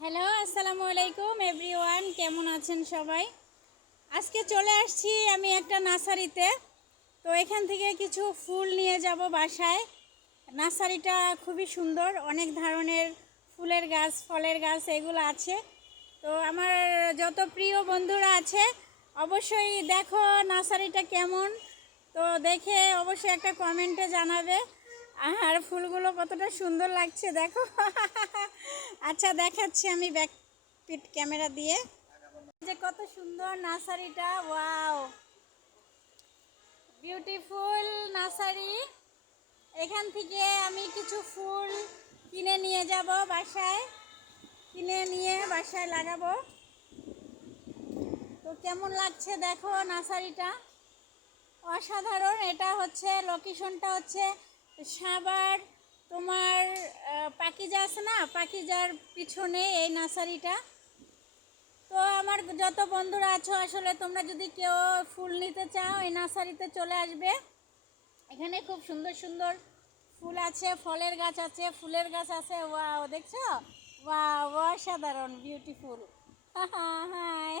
Hello, আসসালামু আলাইকুম everyone, কেমন আছেন সবাই? আজকে চলে আসছি আমি একটা নার্সারিতে। তো এখান থেকে কিছু ফুল নিয়ে যাব বাসায়। নার্সারিটা খুবই সুন্দর, অনেক ধরনের ফুলের গাছ, ফলের গাছ এগুলো আছে। তো আমার যত প্রিয় বন্ধুরা আছে অবশ্যই দেখো নার্সারিটা কেমন। তো দেখে অবশ্যই একটা কমেন্টে জানাবে। আর ফুলগুলো কতটা সুন্দর লাগছে দেখো। আচ্ছা, দেখাচ্ছি আমি ব্যাক পিট ক্যামেরা দিয়ে যে কত সুন্দর নার্সারিটা। Wow, beautiful nursery. এখান থেকে আমি কিছু ফুল কিনে নিয়ে যাব বাসায়, কিনে নিয়ে বাসায় লাগাবো। তো কেমন লাগছে দেখো নার্সারিটা, অসাধারণ। এটা হচ্ছে লোকেশনটা হচ্ছে সাভার, তোমার পাকিজা আছে না, পাকিজার পিছনে এই নার্সারিটা। তো আমার যত বন্ধুরা আছো আসলে তোমরা যদি কেউ ফুল নিতে চাও এই নার্সারিতে চলে আসবে। এখানে খুব সুন্দর সুন্দর ফুল আছে, ফলের গাছ আছে, ফুলের গাছ আছে। ওয়াও, দেখছো? ওয়াও, অসাধারণ, বিউটিফুল। হাই।